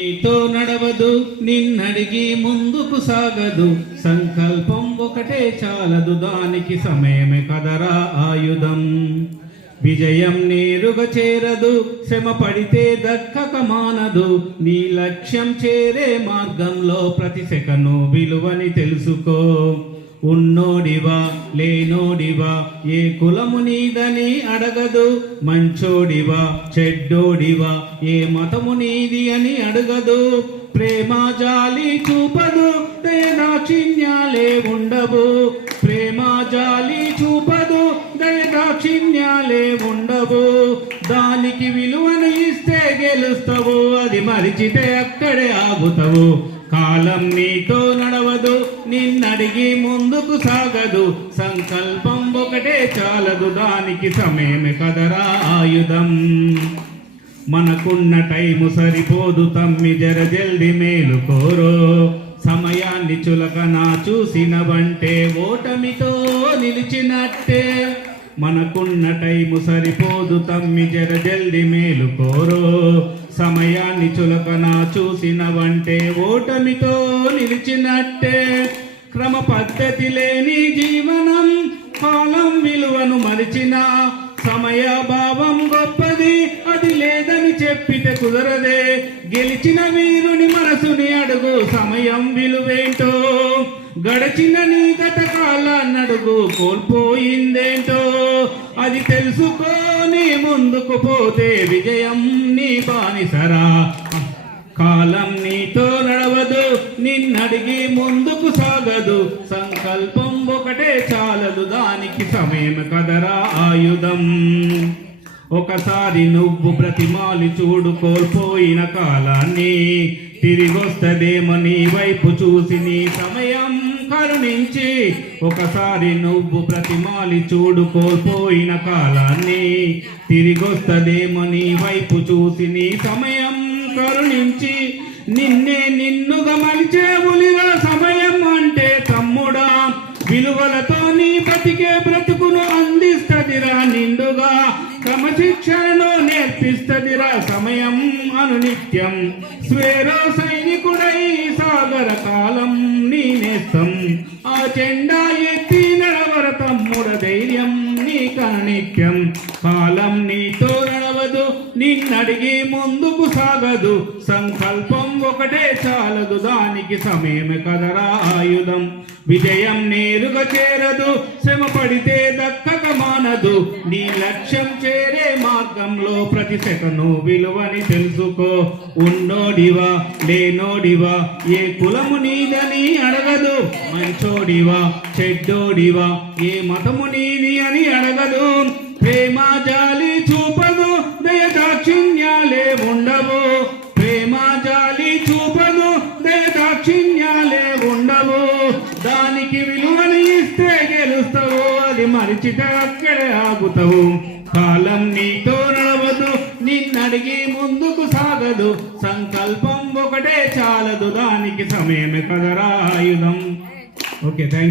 నీతో నడవదు, నిన్నడిగి ముందుకు సాగదు. సంకల్పం ఒకటే చాలదు, దానికి సమయమే కదరా ఆయుధం. విజయం నేరుగా చేరదు, శ్రమ పడితే దక్కక మానదు. నీ లక్ష్యం చేరే మార్గంలో ప్రతి సెకను విలువని తెలుసుకో. ఉన్నోడివా లేనోడివా ఏ కులము నీదని అడగదు. మంచోడివా చెడ్డోడివా ఏ మతము నీది అని అడగదు. ప్రేమ జాలి చూపదు, దయదాక్షిణ్యాలే ఉండవు. ప్రేమ జాలి చూపదు, దయదాక్షిణ్యాలే ఉండవు. దానికి విలువను ఇస్తే గెలుస్తావు, అది మరిచితే అక్కడే ఆగుతావు. కాలం నీతో నడవదు, నిన్నడిగి ముందుకు సాగదు. సంకల్పం ఒకటే చాలదు, దానికి సమయమే కదరా ఆయుధం. మనకున్న టైము సరిపోదు తమ్మి, జర జల్ది మేలుకోరో. సమయాన్ని చులకనా చూసినవంటే ఓటమితో నిలిచినట్టే. మనకున్న టైము సరిపోదు తమ్మి, జర జల్ది మేలుకోరో. సమయాన్ని చులకనా చూసినవంటే ఓటమితో నిలిచినట్టే. క్రమ పద్ధతి లేని జీవనం కాలం విలువను మరిచిన. సమయ భావం గొప్పది, అది లేదని చెప్పితే కుదరదే. గెలిచిన వీరుని మనసుని అడుగు, సమయం విలువేంటో. గడచిన నీ గత కాలాన్నడుగు, కోల్పోయిందేంటో. అది తెలుసుకొని ముందుకు పోతే విజయం నీ బానిసరా. కాలం నీతో నడవదు, నిన్నడిగి ముందుకు సాగదు. సంకల్పం ఒకటే చాలదు, దానికి సమయం కదరా ఆయుధం. ఒకసారి నువ్వు బ్రతిమాలి చూడు కోల్పోయిన కాలాన్ని, తిరిగొస్తదేమో నీ వైపు చూసి నీ సమయం కరుణించి. ఒకసారి నువ్వు బ్రతిమాలి చూడు కోల్పోయిన కాలాన్ని, తిరిగొస్తదేమో నీ వైపు చూసి నీ సమయం కరుణించి. నిన్నే నిన్నుగా మలిచేవులిరా సమయం అంటే తమ్ముడా. విలువలతో నీ బతికే బ్రతుకును అందిస్తదిరా నిండుగా. క్రమశిక్షణను నేర్పిస్తదిరా సమయం అనునిత్యం. స్వేరో సైనికుడై సాగర కాలం నీ నేస్తం. ఆ జెండా ఎత్తి నడవర తమ్ముడ, ధైర్యం నీ కనునిత్యం. కాలం నీతో నడవదు, నిన్నడిగి ముందుకు సాగదు. సంకల్పం ఒకటే చాలదు, దానికి సమయమే కదరా ఆయుధం. విజయం నేరుగా చేరదు, శ్రమ పడితే దక్కక మానదు. నీ లక్ష్యం చేరే మార్గంలో ప్రతి సెకను విలువని తెలుసుకో. ఉన్నోడివా లేనోడివా ఏ కులము నీదని అడగదు. మంచోడివా చెడ్డోడివా ఏ మతము నీది అని అడగదు. ప్రేమ జాలి చూపదు, దయదాక్షిణ్యాలే ఉండవు. ప్రేమ జాలి చూపదు, దయదాక్షిణ్యాలే ఉండవు. దానికి విలువను ఇస్తే గెలుస్తావు, అది మరిచితే అక్కడే ఆగుతావు. కాలం నీతో నడవదు, నిన్నడిగి ముందుకు సాగదు. సంకల్పం ఒకటే చాలదు, దానికి సమయమే కదరా ఆయుధం. Okay, thank you.